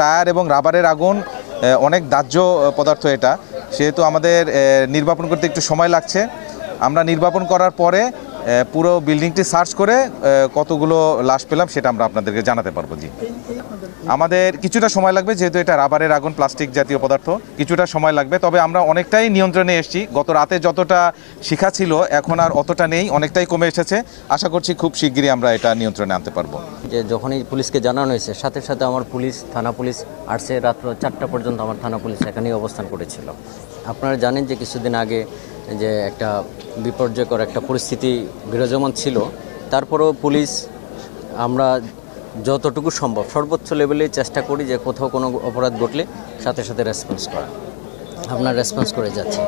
Tyre এবং রাবারের আগুন অনেক দাহ্য পদার্থ, এটা সেহেতু আমাদের নির্বাপন করতে একটু সময় লাগছে। আমরা নির্বাপন করার পরে পুরো বিল্ডিংটি সার্চ করে কতগুলো লাশ পেলাম সেটা আমরা আপনাদেরকে জানাতে পারবো। জি, আমাদের কিছুটা সময় লাগবে, যেহেতু এটা রাবারের আগুন, প্লাস্টিক জাতীয় পদার্থ, কিছুটা সময় লাগবে। তবে আমরা অনেকটাই নিয়ন্ত্রণে এসেছি। গত রাতে যতটা শিখা ছিল এখন আর অতটা নেই, অনেকটাই কমে এসেছে। আশা করছি খুব শিগগিরই আমরা এটা নিয়ন্ত্রণে আনতে পারবো। যে যখনই পুলিশকে জানানো হয়েছে, সাথে সাথে আমার থানা পুলিশ আসছে। রাত্র 4টা পর্যন্ত আমার থানা পুলিশ এখানেই অবস্থান করেছিল। আপনারা জানেন যে কিছুদিন আগে যে একটা বিপর্যয়কর একটা পরিস্থিতি বিরাজমান ছিল, তারপরেও পুলিশ আমরা যতটুকু সম্ভব সর্বোচ্চ লেভেলে চেষ্টা করি যে কোথাও কোনো অপরাধ ঘটলে সাথে সাথে রেসপন্স করা। আপনার রেসপন্স করে যাচ্ছে।